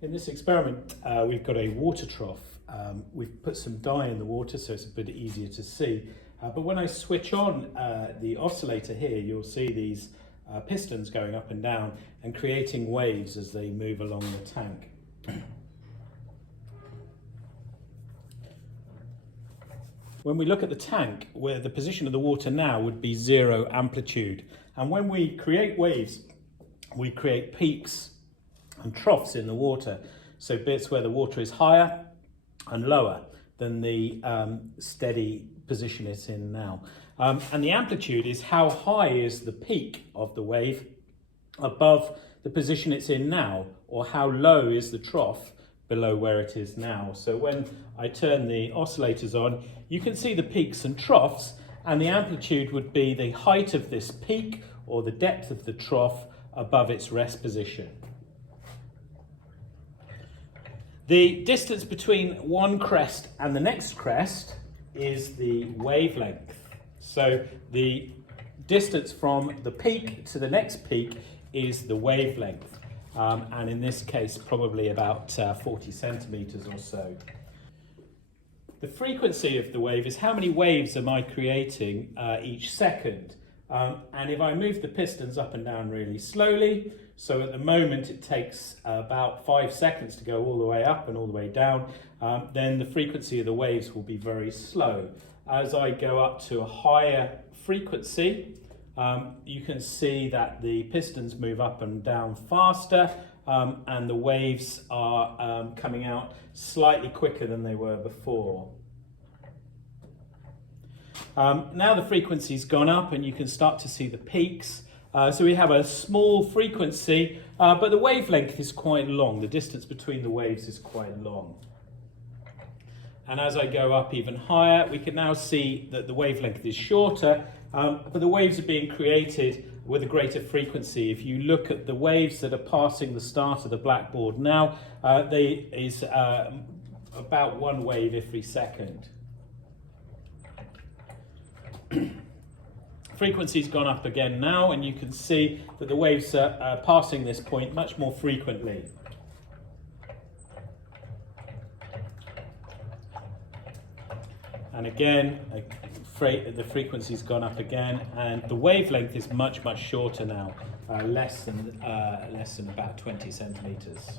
In this experiment, we've got a water trough. We've put some dye in the water so it's a bit easier to see. But when I switch on the oscillator here, you'll see these pistons going up and down and creating waves as they move along the tank. When we look at the tank, where the position of the water now would be 0 amplitude. And when we create waves, we create peaks and troughs in the water. So bits where the water is higher and lower than the steady position it's in now. And the amplitude is how high is the peak of the wave above the position it's in now, or how low is the trough below where it is now. So when I turn the oscillators on, you can see the peaks and troughs, and the amplitude would be the height of this peak or the depth of the trough above its rest position. The distance between one crest and the next crest is the wavelength. So the distance from the peak to the next peak is the wavelength. And in this case, probably about 40 centimeters or so. The frequency of the wave is how many waves am I creating each second. And if I move the pistons up and down really slowly, so at the moment it takes about 5 seconds to go all the way up and all the way down, then the frequency of the waves will be very slow. As I go up to a higher frequency, you can see that the pistons move up and down faster, and the waves are coming out slightly quicker than they were before. Now the frequency's gone up and you can start to see the peaks. So we have a small frequency, but the wavelength is quite long. The distance between the waves is quite long. And as I go up even higher, we can now see that the wavelength is shorter, but the waves are being created with a greater frequency. If you look at the waves that are passing the start of the blackboard now, is about one wave every second. Frequency's gone up again now, and you can see that the waves are passing this point much more frequently. And again, the frequency's gone up again, and the wavelength is much shorter now, less than about 20 centimeters.